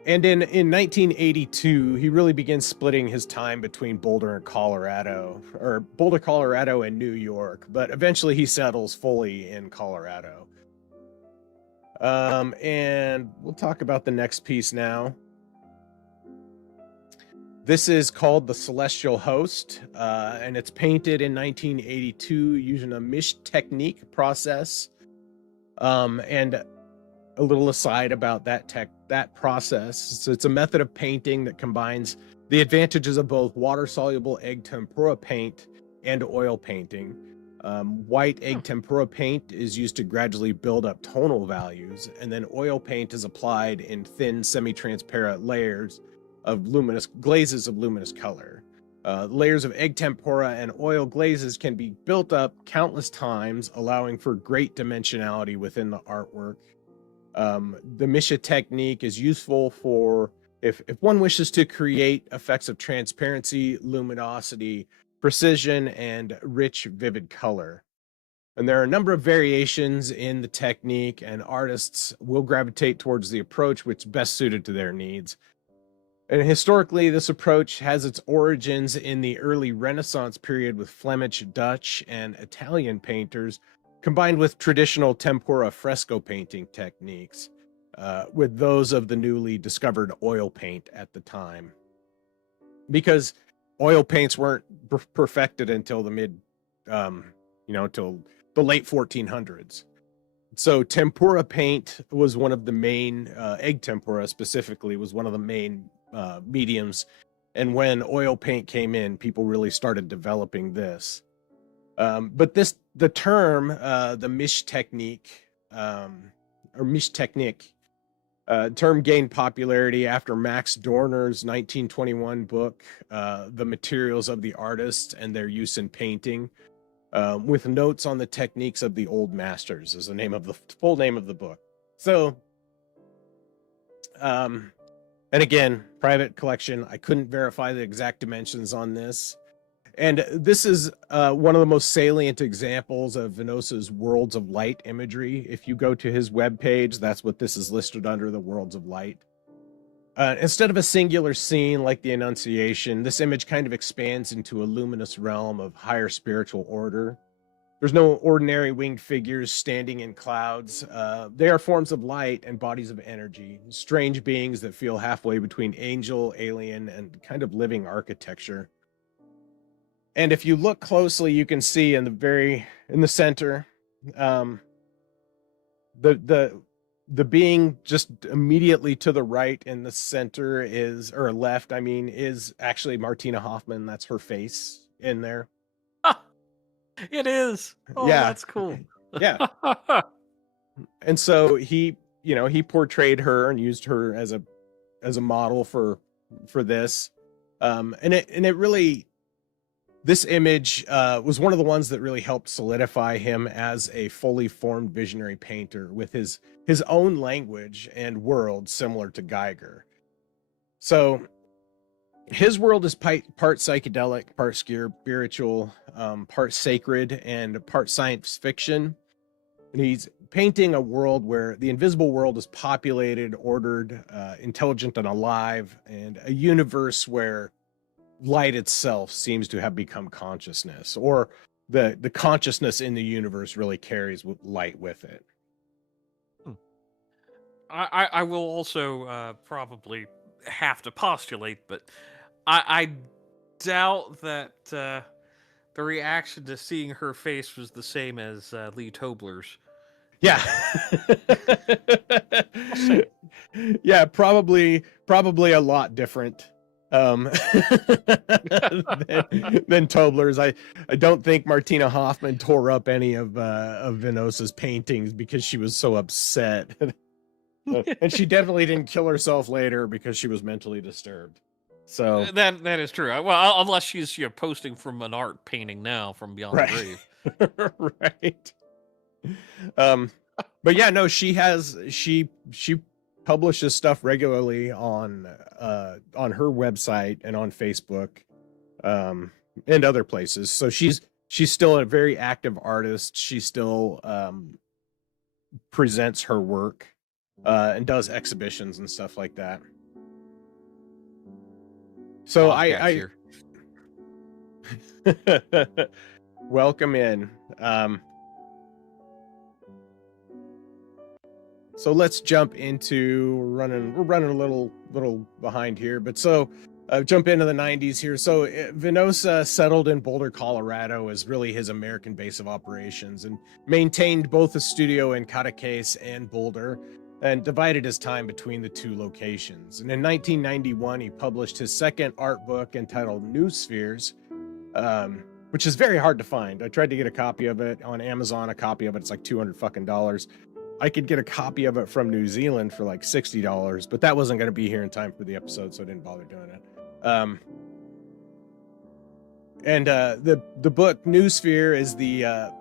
And in 1982, he really begins splitting his time between Boulder, Colorado and New York, but eventually he settles fully in Colorado. And we'll talk about the next piece now. This is called The Celestial Host, and it's painted in 1982 using a Misch technique process. And a little aside about that process. So it's a method of painting that combines the advantages of both water-soluble egg tempera paint and oil painting. White egg tempera paint is used to gradually build up tonal values, and then oil paint is applied in thin semi-transparent layers of glazes of luminous color. Layers of egg tempera and oil glazes can be built up countless times, allowing for great dimensionality within the artwork. The Misch technique is useful for if one wishes to create effects of transparency, luminosity, precision, and rich, vivid color. And there are a number of variations in the technique, and artists will gravitate towards the approach which is best suited to their needs. And historically, this approach has its origins in the early Renaissance period with Flemish, Dutch, and Italian painters, combined with traditional tempera fresco painting techniques, with those of the newly discovered oil paint at the time. Because oil paints weren't perfected until the till the late 1400s. So tempera paint was one of the main, egg tempera specifically, was one of the main mediums. And when oil paint came in, people really started developing this. But the term, the Misch technique, or Misch technique, term gained popularity after Max Dorner's 1921 book, The Materials of the Artist and Their Use in Painting, with notes on the techniques of the old masters is the full name of the book. So, and again, private collection, I couldn't verify the exact dimensions on this. And this is one of the most salient examples of Venosa's worlds of light imagery. If you go to his webpage, that's what this is listed under, the worlds of light. Instead of a singular scene like the Annunciation, this image kind of expands into a luminous realm of higher spiritual order. There's no ordinary winged figures standing in clouds. They are forms of light and bodies of energy, strange beings that feel halfway between angel, alien, and kind of living architecture. And if you look closely, you can see in the center, um, the being just immediately to the right in the center or left, I mean, is actually Martina Hoffman. That's her face in there. It is. Oh, Yeah. that's cool. Yeah. And so he portrayed her and used her as a model for this. This image was one of the ones that really helped solidify him as a fully formed visionary painter with his own language and world similar to Geiger. So his world is part psychedelic, part spiritual, part sacred, and part science fiction. And he's painting a world where the invisible world is populated, ordered, intelligent, and alive, and a universe where light itself seems to have become consciousness, or the consciousness in the universe really carries light with it. I will also probably have to postulate, but I doubt that the reaction to seeing her face was the same as Lee Tobler's. Yeah. Yeah, probably a lot different than Tobler's. I don't think Martina Hoffman tore up any of Venosa's paintings because she was so upset. And she definitely didn't kill herself later because she was mentally disturbed. So that is true. Well, unless she's posting from an art painting now from beyond the grave. Right. But yeah, no, she publishes stuff regularly on her website and on Facebook, and other places. So she's still a very active artist. She still presents her work and does exhibitions and stuff like that. So I welcome in. So let's jump into we're running a little behind here, but so jump into the 90s here. So Venosa settled in Boulder, Colorado as really his American base of operations, and maintained both a studio in Cadaqués and Boulder, and divided his time between the two locations. And in 1991, he published his second art book entitled New Spheres, which is very hard to find. I tried to get a copy of it on Amazon. A copy of it's like $200. I could get a copy of it from New Zealand for like $60, but that wasn't going to be here in time for the episode, so I didn't bother doing it. The book New Sphere is the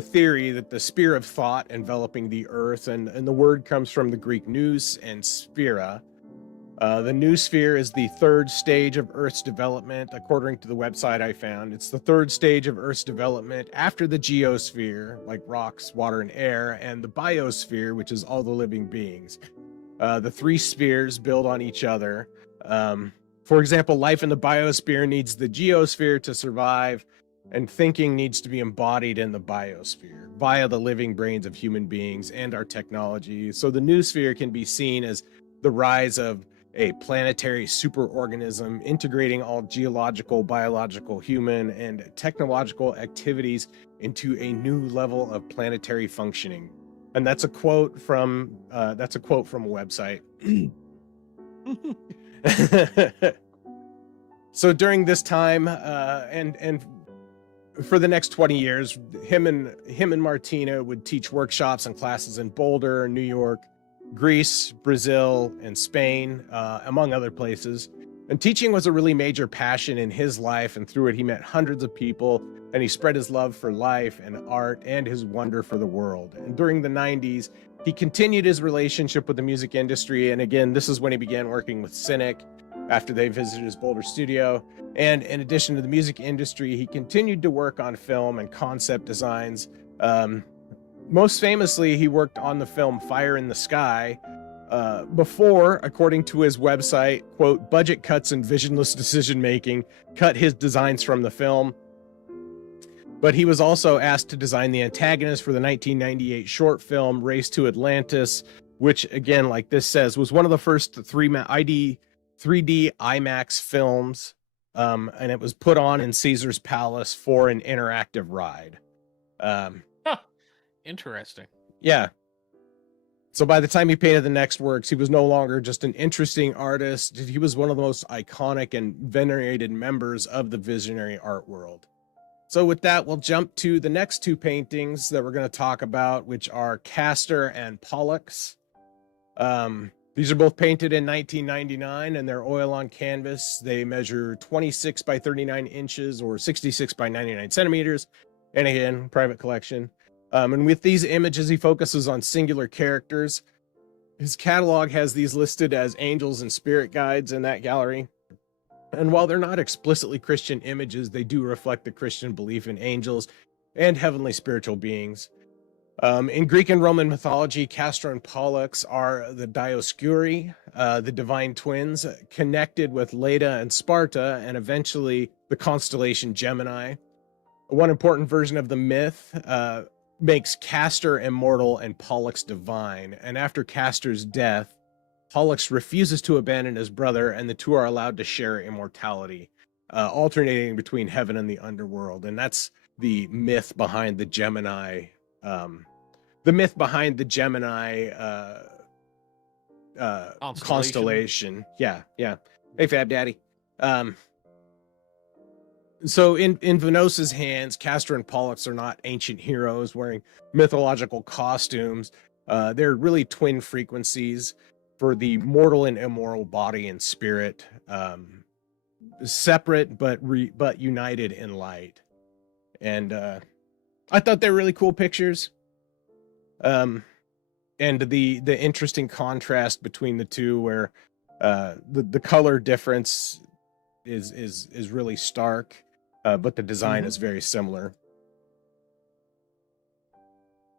theory that the sphere of thought enveloping the earth, and the word comes from the Greek nous and sphera. The new sphere is the third stage of Earth's development, according to the website I found. It's the third stage of Earth's development after the geosphere, like rocks, water, and air, and the biosphere, which is all the living beings. The three spheres build on each other. For example, life in the biosphere needs the geosphere to survive, and thinking needs to be embodied in the biosphere via the living brains of human beings and our technology. So the new sphere can be seen as the rise of a planetary superorganism integrating all geological, biological, human, and technological activities into a new level of planetary functioning. And that's a quote from a website. So during this time, and for the next 20 years, him and Martina would teach workshops and classes in Boulder, New York, Greece, Brazil, and Spain, among other places. And teaching was a really major passion in his life, and through it he met hundreds of people, and he spread his love for life and art and his wonder for the world. And during the 90s, he continued his relationship with the music industry, and again, this is when he began working with Cynic, after they visited his Boulder studio. And in addition to the music industry, he continued to work on film and concept designs. Most famously, he worked on the film Fire in the Sky, before, according to his website, quote, budget cuts and visionless decision making cut his designs from the film. But he was also asked to design the antagonist for the 1998 short film Race to Atlantis, which, again, like this says, was one of the first 3D IMAX films, and it was put on in Caesar's Palace for an interactive ride. Interesting. Yeah. So by the time he painted the next works, he was no longer just an interesting artist. He was one of the most iconic and venerated members of the visionary art world. So with that, we'll jump to the next two paintings that we're going to talk about, which are Castor and Pollux. These are both painted in 1999, and they're oil on canvas. They measure 26 by 39 inches or 66 by 99 centimeters. And again, private collection. And with these images, he focuses on singular characters. His catalog has these listed as angels and spirit guides in that gallery. And while they're not explicitly Christian images, they do reflect the Christian belief in angels and heavenly spiritual beings. In Greek and Roman mythology, Castor and Pollux are the Dioscuri, the divine twins, connected with Leda and Sparta, and eventually the constellation Gemini. One important version of the myth makes Castor immortal and Pollux divine, and after Castor's death, Pollux refuses to abandon his brother, and the two are allowed to share immortality, alternating between heaven and the underworld. And that's the myth behind the Gemini. Constellation. Yeah. Hey, Fab Daddy. So in Venosa's hands, Castor and Pollux are not ancient heroes wearing mythological costumes. They're really twin frequencies for the mortal and immoral body and spirit, separate but united in light. And I thought they were really cool pictures. And the interesting contrast between the two, where the color difference is really stark, but the design is very similar.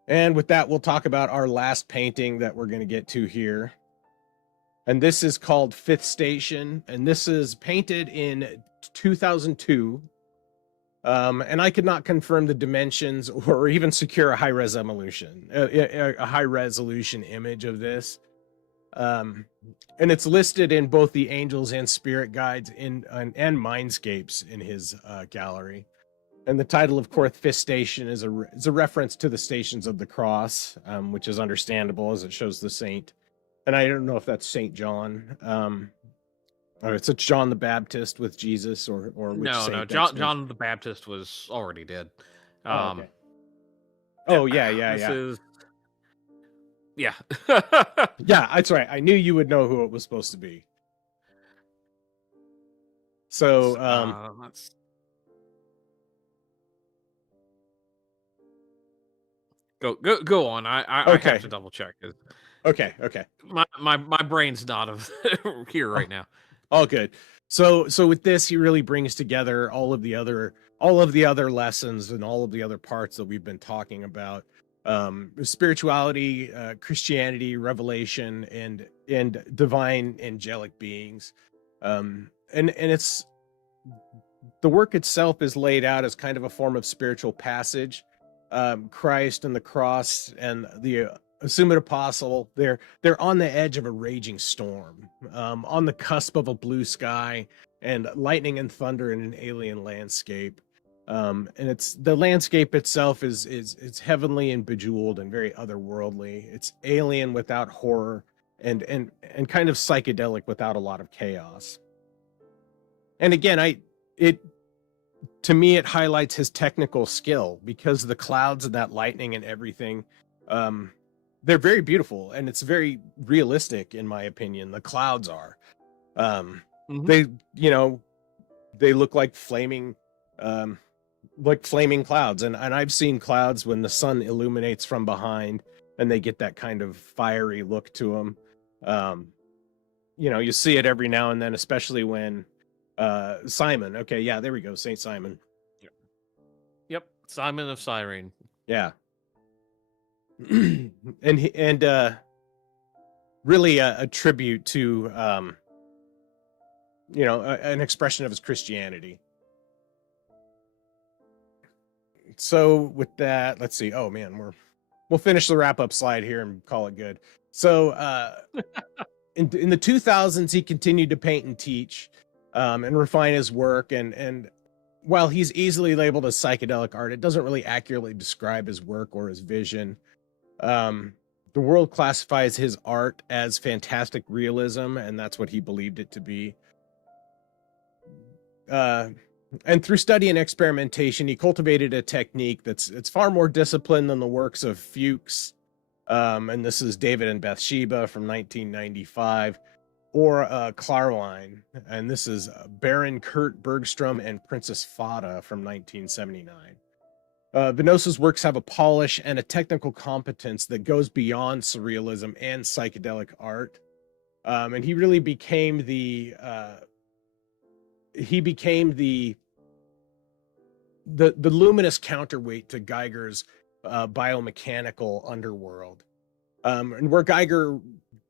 And with that, we'll talk about our last painting that we're going to get to here. And this is called Fifth Station, and this is painted in 2002. And I could not confirm the dimensions or even secure a high resolution image of this. And it's listed in both the angels and spirit guides and mindscapes in his gallery. And the title, of course, Fifth Station, is a reference to the Stations of the Cross, which is understandable as it shows the saint. And I don't know if that's Saint John, or it's John the Baptist with Jesus, or which no. John the Baptist was already dead. Okay. Yeah. Yeah, that's right. I knew you would know who it was supposed to be. So, Go on. I have to double check. Okay. My brain's not here right now. All good. So with this, he really brings together all of the other lessons and all of the other parts that we've been talking about. Spirituality, Christianity, revelation, and divine angelic beings. And it's, the work itself is laid out as kind of a form of spiritual passage. Christ and the cross and the assumed apostle, they're on the edge of a raging storm, on the cusp of a blue sky and lightning and thunder in an alien landscape. And it's, the landscape itself is heavenly and bejeweled and very otherworldly. It's alien without horror and kind of psychedelic without a lot of chaos. And again, to me, it highlights his technical skill, because the clouds and that lightning and everything, they're very beautiful, and it's very realistic, in my opinion. The clouds are, they look like flaming clouds. And I've seen clouds when the sun illuminates from behind and they get that kind of fiery look to them. you see it every now and then, especially when Simon. Okay, yeah, there we go, Saint Simon. Yep, Simon of Cyrene. Yeah. and really a tribute to an expression of his Christianity. So with that, let's see. Oh man, we'll finish the wrap up slide here and call it good. So in the 2000s, he continued to paint and teach and refine his work. And while he's easily labeled as psychedelic art, it doesn't really accurately describe his work or his vision. The world classifies his art as fantastic realism, and that's what he believed it to be. And through study and experimentation, he cultivated a technique it's far more disciplined than the works of Fuchs, and this is David and Bathsheba from 1995, or Klarwein, and this is Baron Kurt Bergstrom and Princess Fada from 1979. Venosa's works have a polish and a technical competence that goes beyond surrealism and psychedelic art, and he really became the luminous counterweight to Geiger's biomechanical underworld, and where Geiger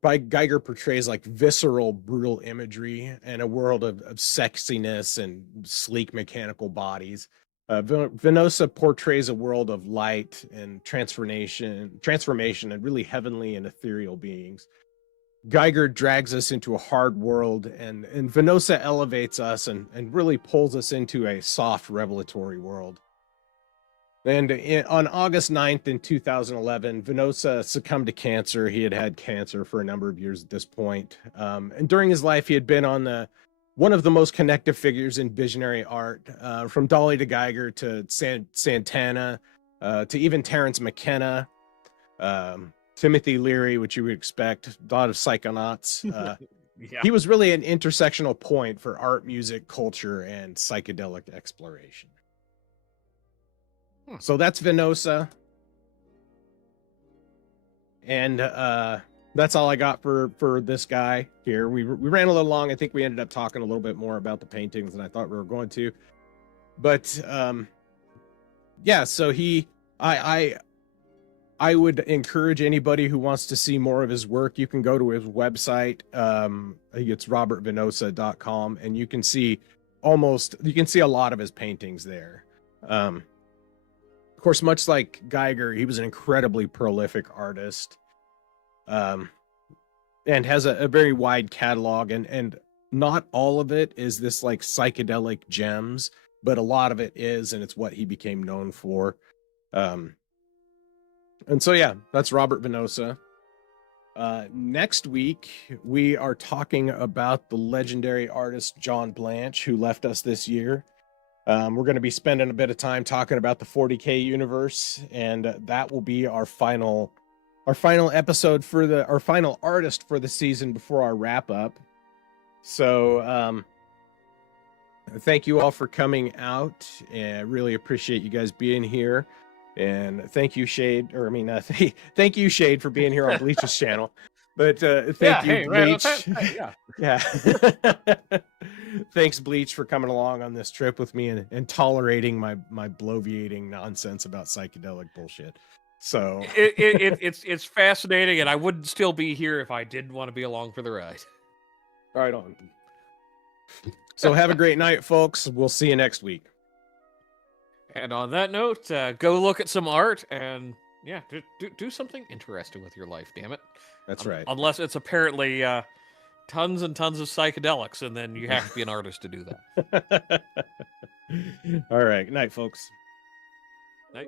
portrays like visceral, brutal imagery and a world of sexiness and sleek mechanical bodies. Venosa portrays a world of light and transformation, and really heavenly and ethereal beings. Geiger drags us into a hard world, and Venosa elevates us and really pulls us into a soft, revelatory world. And on August 9th in 2011, Venosa succumbed to cancer. He had cancer for a number of years at this point. And during his life, he had been on one of the most connective figures in visionary art, from Dalí to Geiger to Santana, to even Terence McKenna, Timothy Leary, which you would expect, a lot of psychonauts. Yeah. He was really an intersectional point for art, music, culture, and psychedelic exploration. So that's Venosa. And that's all I got for this guy here. We ran a little long. I think we ended up talking a little bit more about the paintings than I thought we were going to. But yeah, so I would encourage anybody who wants to see more of his work, you can go to his website. I think it's robertvenosa.com, and you can see a lot of his paintings there. Of course, much like Geiger, he was an incredibly prolific artist, and has a very wide catalog, and not all of it is this like psychedelic gems, but a lot of it is, and it's what he became known for. And so, yeah, that's Robert Venosa. Next week, we are talking about the legendary artist John Blanche, who left us this year. We're going to be spending a bit of time talking about the 40K universe, and that will be our final episode our final artist for the season before our wrap up. So, thank you all for coming out, and I really appreciate you guys being here. And thank you, Shade, thank you, Shade, for being here on Bleach's channel. But thank you, Bleach. Yeah. Thanks, Bleach, for coming along on this trip with me and tolerating my bloviating nonsense about psychedelic bullshit. So it's fascinating, and I wouldn't still be here if I didn't want to be along for the ride. Right on. So have a great night, folks. We'll see you next week. And on that note, go look at some art, and yeah, do something interesting with your life, damn it. That's right. Unless it's apparently tons and tons of psychedelics, and then you have to be an artist to do that. All right. Good night, folks. Night.